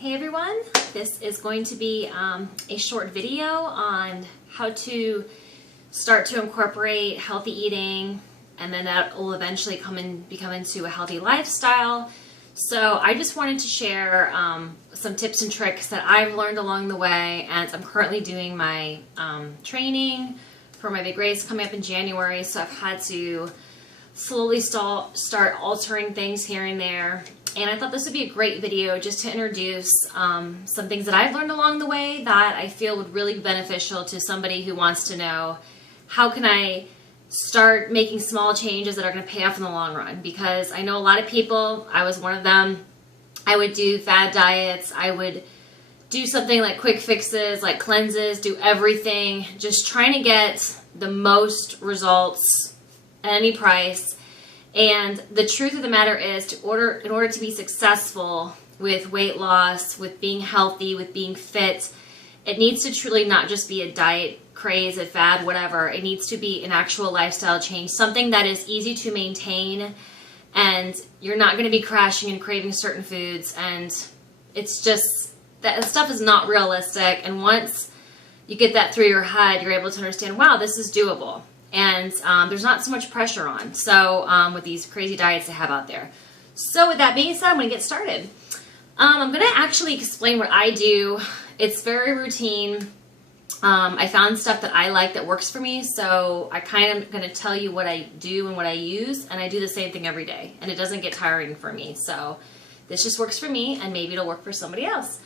Hey everyone, this is going to be a short video on how to start to incorporate healthy eating, and then that will eventually become into a healthy lifestyle. So I just wanted to share some tips and tricks that I've learned along the way, and I'm currently doing my training for my big race coming up in January, so I've had to slowly start altering things here and there. And I thought this would be a great video just to introduce some things that I've learned along the way that I feel would really be beneficial to somebody who wants to know, how can I start making small changes that are going to pay off in the long run? Because I know a lot of people, I was one of them, I would do fad diets, I would do something like quick fixes, like cleanses, do everything, just trying to get the most results at any price. And the truth of the matter is, in order to be successful with weight loss, with being healthy, with being fit, it needs to truly not just be a diet craze, a fad, whatever. It needs to be an actual lifestyle change, something that is easy to maintain, and you're not going to be crashing and craving certain foods. And it's just, that stuff is not realistic. And once you get that through your head, you're able to understand, wow, this is doable. And there's not so much pressure on. So with these crazy diets they have out there. So with that being said, I'm going to get started. I'm going to actually explain what I do. It's very routine. I found stuff that I like that works for me. So I kind of going to tell you what I do and what I use. And I do the same thing every day. And it doesn't get tiring for me. So this just works for me, and maybe it'll work for somebody else.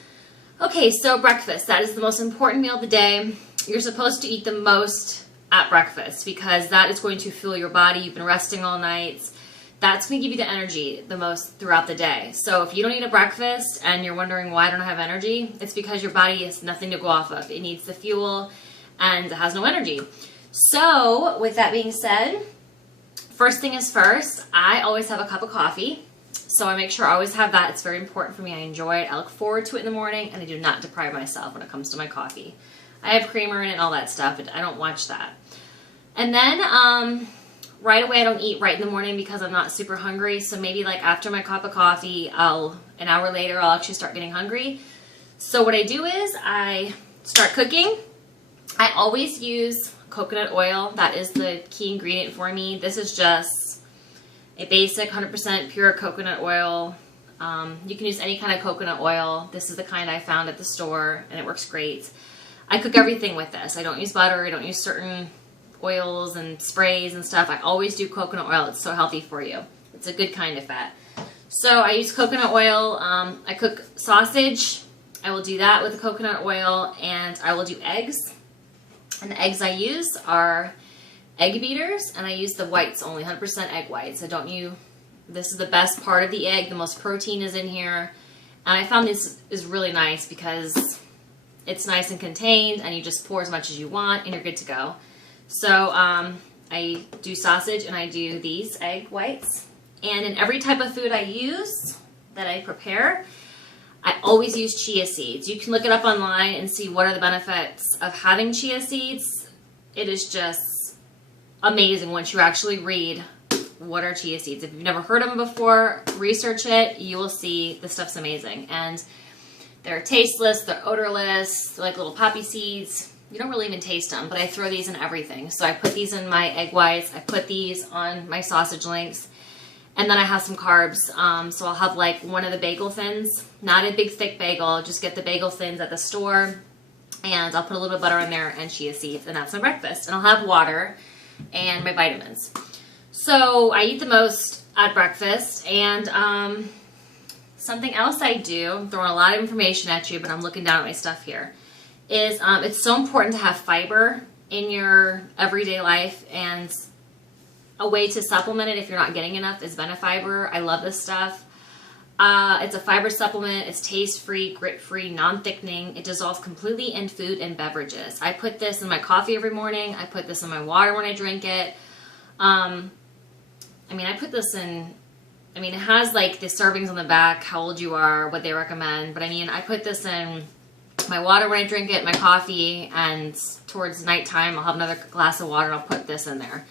Okay, so breakfast. That is the most important meal of the day. You're supposed to eat the most at breakfast, because that is going to fuel your body. You've been resting all night. That's going to give you the energy the most throughout the day. So if you don't eat a breakfast and you're wondering why I don't have energy, it's because your body has nothing to go off of. It needs the fuel and it has no energy. So with that being said, first thing is first, I always have a cup of coffee. So I make sure I always have that. It's very important for me. I enjoy it. I look forward to it in the morning, and I do not deprive myself when it comes to my coffee. I have creamer in it and all that stuff, but I don't watch that. And then right away, I don't eat right in the morning because I'm not super hungry. So maybe like after my cup of coffee, an hour later, I'll actually start getting hungry. So what I do is I start cooking. I always use coconut oil. That is the key ingredient for me. This is just a basic 100% pure coconut oil. You can use any kind of coconut oil. This is the kind I found at the store, and it works great. I cook everything with this. I don't use butter. I don't use certain oils and sprays and stuff. I always do coconut oil. It's so healthy for you. It's a good kind of fat. So I use coconut oil. I cook sausage. I will do that with the coconut oil, and I will do eggs. And the eggs I use are egg beaters, and I use the whites only, 100% egg whites. This is the best part of the egg. The most protein is in here. And I found this is really nice because it's nice and contained, and you just pour as much as you want, and you're good to go. So I do sausage, and I do these egg whites. And in every type of food I use that I prepare, I always use chia seeds. You can look it up online and see what are the benefits of having chia seeds. It is just amazing once you actually read what are chia seeds. If you've never heard of them before, research it. You will see the stuff's amazing. And they're tasteless, they're odorless, they're like little poppy seeds. You don't really even taste them, but I throw these in everything. So I put these in my egg whites, I put these on my sausage links, and then I have some carbs. So I'll have like one of the bagel thins, not a big thick bagel, just get the bagel thins at the store, and I'll put a little butter in there and chia seeds, and that's my breakfast. And I'll have water and my vitamins. So I eat the most at breakfast. And something else I do, I'm throwing a lot of information at you, but I'm looking down at my stuff here, is it's so important to have fiber in your everyday life, and a way to supplement it if you're not getting enough is Benefiber. I love this stuff. It's a fiber supplement. It's taste-free, grit-free, non-thickening. It dissolves completely in food and beverages. I put this in my coffee every morning. I put this in my water when I drink it. I put this in, it has like the servings on the back, how old you are, what they recommend. But I put this in my water when I drink it, my coffee, and towards nighttime I'll have another glass of water and I'll put this in there.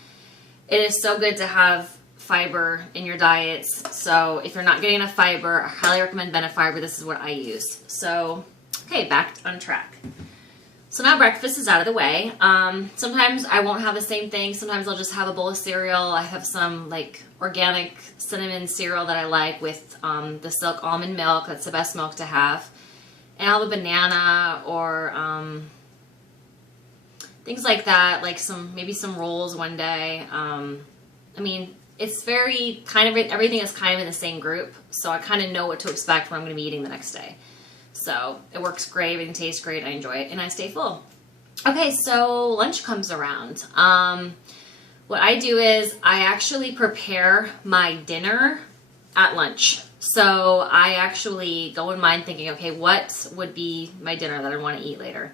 It is so good to have fiber in your diets. So if you're not getting enough fiber, I highly recommend Benefiber. This is what I use. So, okay, back on track. So now breakfast is out of the way. Sometimes I won't have the same thing. Sometimes I'll just have a bowl of cereal. I have some like organic cinnamon cereal that I like with the Silk almond milk. That's the best milk to have. And I'll have a banana or things like that, like maybe some rolls one day. I mean, it's very kind of, everything is kind of in the same group. So I kind of know what to expect when I'm going to be eating the next day. So it works great, everything tastes great, I enjoy it, and I stay full. Okay, so lunch comes around. What I do is I actually prepare my dinner at lunch. So I actually go in mind thinking, okay, what would be my dinner that I want to eat later?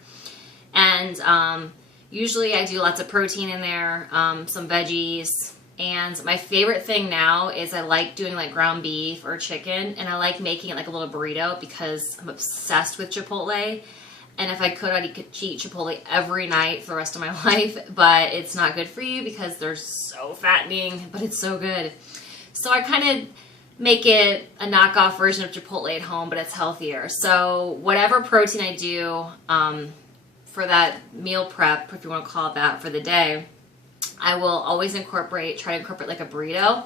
And usually I do lots of protein in there, some veggies. And my favorite thing now is I like doing like ground beef or chicken, and I like making it like a little burrito because I'm obsessed with Chipotle. And if I could, I'd eat Chipotle every night for the rest of my life, but it's not good for you because they're so fattening, but it's so good. So I kind of make it a knockoff version of Chipotle at home, but it's healthier. So whatever protein I do for that meal prep, if you want to call it that, for the day, I will always try to incorporate like a burrito.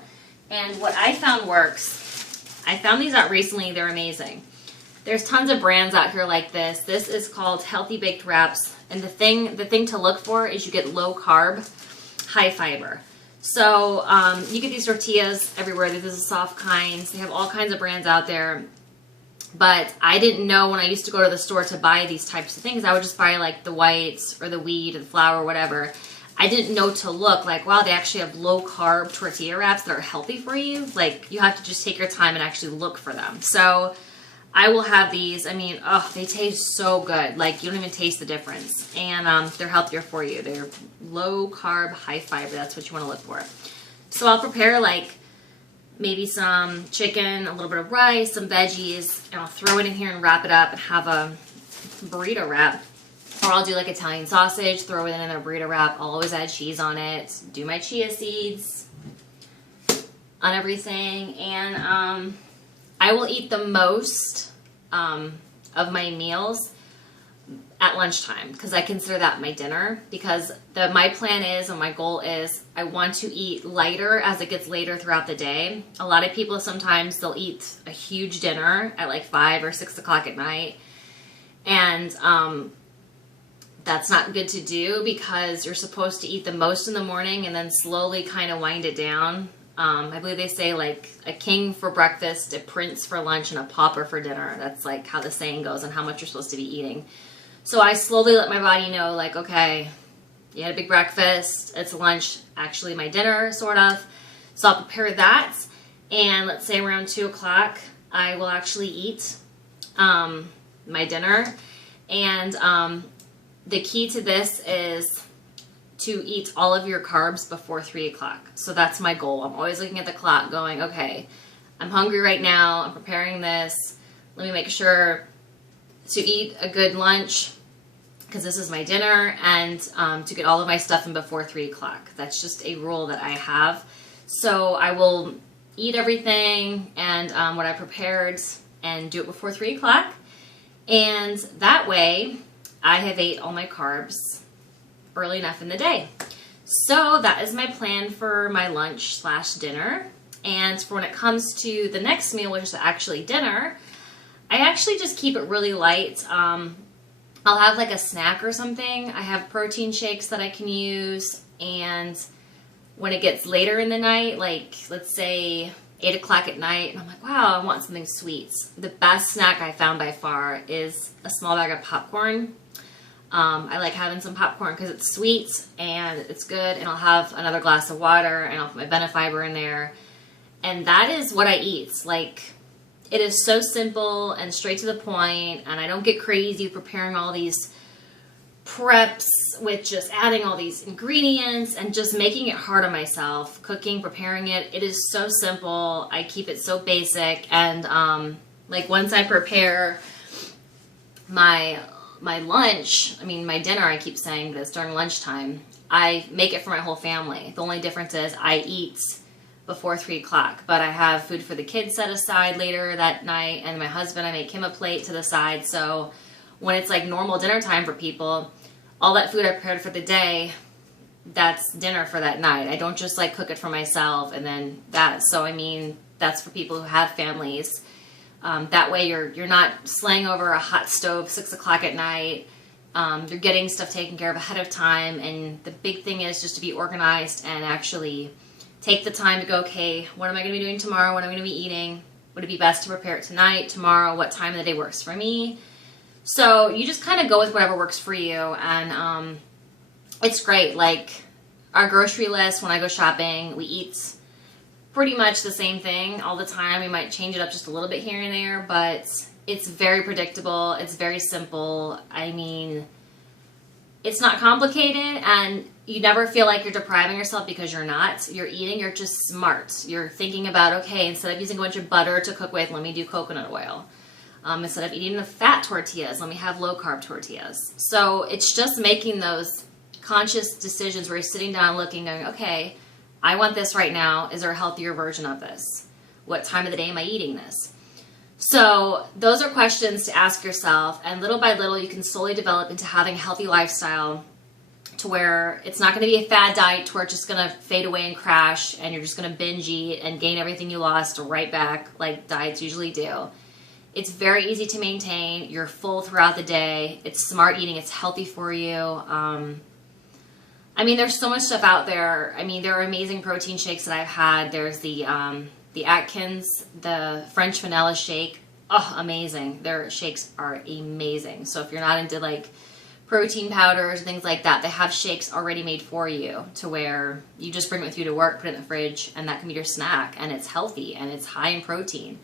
And what I found works, I found these out recently, they're amazing. There's tons of brands out here like this. This is called Healthy Baked Wraps. And the thing to look for is you get low carb, high fiber. So you get these tortillas everywhere. These are the soft kinds. They have all kinds of brands out there. But I didn't know when I used to go to the store to buy these types of things. I would just buy like the whites or the wheat or the flour or whatever. I didn't know to look like, wow, they actually have low carb tortilla wraps that are healthy for you. Like, you have to just take your time and actually look for them. So I will have these. I mean, oh, they taste so good. Like, you don't even taste the difference. And they're healthier for you. They're low carb, high fiber. That's what you want to look for. So I'll prepare like maybe some chicken, a little bit of rice, some veggies, and I'll throw it in here and wrap it up and have a burrito wrap. Or I'll do like Italian sausage, throw it in a burrito wrap. I'll always add cheese on it. Do my chia seeds on everything. And I will eat the most of my meals at lunchtime because I consider that my dinner. Because my plan is, and my goal is, I want to eat lighter as it gets later throughout the day. A lot of people sometimes they'll eat a huge dinner at like 5 or 6 o'clock at night. And that's not good to do because you're supposed to eat the most in the morning and then slowly kind of wind it down. I believe they say like a king for breakfast, a prince for lunch, and a pauper for dinner. That's like how the saying goes and how much you're supposed to be eating. So I slowly let my body know like, okay, you had a big breakfast, it's lunch, actually my dinner, sort of. So I'll prepare that, and let's say around 2 o'clock, I will actually eat my dinner. And the key to this is to eat all of your carbs before 3 o'clock. So that's my goal. I'm always looking at the clock going, okay, I'm hungry right now. I'm preparing this. Let me make sure to eat a good lunch because this is my dinner, and to get all of my stuff in before 3 o'clock. That's just a rule that I have. So I will eat everything and what I prepared and do it before 3 o'clock. And that way I have ate all my carbs early enough in the day. So that is my plan for my lunch/dinner. And for when it comes to the next meal, which is actually dinner, I actually just keep it really light. I'll have like a snack or something. I have protein shakes that I can use. And when it gets later in the night, like let's say 8 o'clock at night, and I'm like, wow, I want something sweet. The best snack I found by far is a small bag of popcorn. I like having some popcorn because it's sweet and it's good, and I'll have another glass of water, and I'll put my Benefiber in there. And that is what I eat. Like, it is so simple and straight to the point, and I don't get crazy preparing all these preps with just adding all these ingredients and just making it hard on myself. Cooking, preparing it, it is so simple. I keep it so basic, and like once I prepare my lunch, I mean my dinner, I keep saying this during lunchtime, I make it for my whole family. The only difference is I eat before 3 o'clock. But I have food for the kids set aside later that night, and my husband, I make him a plate to the side. So when it's like normal dinner time for people, all that food I prepared for the day, that's dinner for that night. I don't just like cook it for myself and then that. So I mean, that's for people who have families. That way you're not slaying over a hot stove 6 o'clock at night. You're getting stuff taken care of ahead of time. And the big thing is just to be organized and actually take the time to go, okay, what am I going to be doing tomorrow? What am I going to be eating? Would it be best to prepare it tonight, tomorrow? What time of the day works for me? So you just kind of go with whatever works for you. And it's great. Like our grocery list, when I go shopping, we eat pretty much the same thing all the time. We might change it up just a little bit here and there, but it's very predictable. It's very simple. I mean, it's not complicated, and you never feel like you're depriving yourself because you're not. You're eating, you're just smart. You're thinking about, okay, instead of using a bunch of butter to cook with, let me do coconut oil. Instead of eating the fat tortillas, let me have low carb tortillas. So it's just making those conscious decisions where you're sitting down looking, going, okay, I want this right now. Is there a healthier version of this? What time of the day am I eating this? So those are questions to ask yourself, and little by little you can slowly develop into having a healthy lifestyle to where it's not going to be a fad diet to where it's just going to fade away and crash and you're just going to binge eat and gain everything you lost right back like diets usually do. It's very easy to maintain. You're full throughout the day. It's smart eating. It's healthy for you. I mean, there's so much stuff out there. I mean, there are amazing protein shakes that I've had. There's the Atkins, the French vanilla shake. Oh, amazing. Their shakes are amazing. So if you're not into like protein powders, things like that, they have shakes already made for you to where you just bring it with you to work, put it in the fridge, and that can be your snack. And it's healthy and it's high in protein.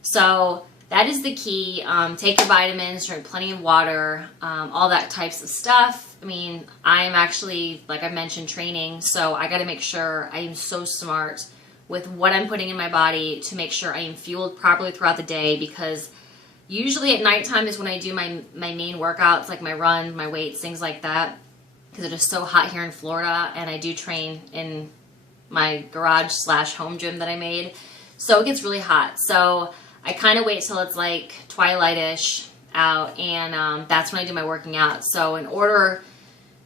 So that is the key. Take your vitamins, drink plenty of water, all that types of stuff. I mean, I'm actually, like I mentioned, training, so I got to make sure I am so smart with what I'm putting in my body to make sure I am fueled properly throughout the day, because usually at nighttime is when I do my main workouts, like my run, my weights, things like that, because it is so hot here in Florida, and I do train in my garage/home gym that I made, so it gets really hot. So I kind of wait till it's like twilight-ish out, and that's when I do my working out. So in order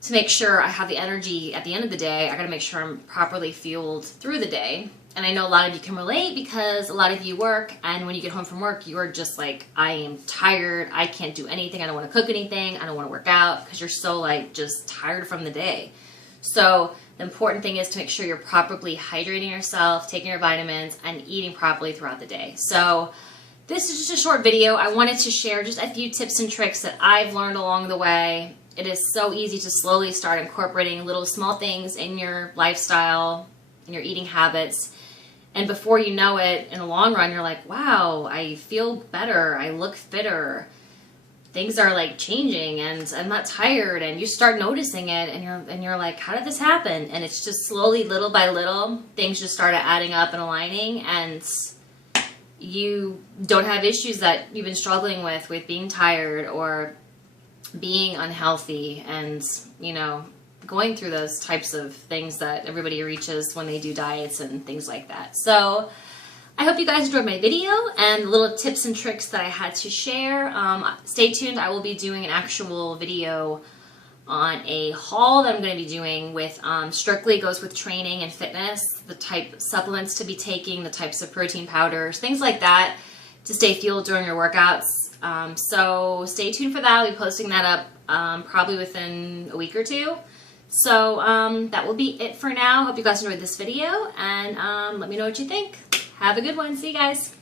to make sure I have the energy at the end of the day, I got to make sure I'm properly fueled through the day. And I know a lot of you can relate because a lot of you work, and when you get home from work, you're just like, I am tired. I can't do anything. I don't want to cook anything. I don't want to work out because you're so like just tired from the day. So the important thing is to make sure you're properly hydrating yourself, taking your vitamins, and eating properly throughout the day. So this is just a short video. I wanted to share just a few tips and tricks that I've learned along the way. It is so easy to slowly start incorporating little small things in your lifestyle, in your eating habits. And before you know it, in the long run, you're like, wow, I feel better. I look fitter. Things are like changing and I'm not tired. And you start noticing it and you're like, how did this happen? And it's just slowly, little by little, things just started adding up and aligning, and you don't have issues that you've been struggling with being tired or being unhealthy and, you know, going through those types of things that everybody reaches when they do diets and things like that. So I hope you guys enjoyed my video and little tips and tricks that I had to share. Stay tuned. I will be doing an actual video on a haul that I'm going to be doing with strictly goes with training and fitness, the type of supplements to be taking, the types of protein powders, things like that to stay fueled during your workouts. So stay tuned for that. I'll be posting that up probably within a week or two. So that will be it for now. Hope you guys enjoyed this video, and let me know what you think. Have a good one. See you guys.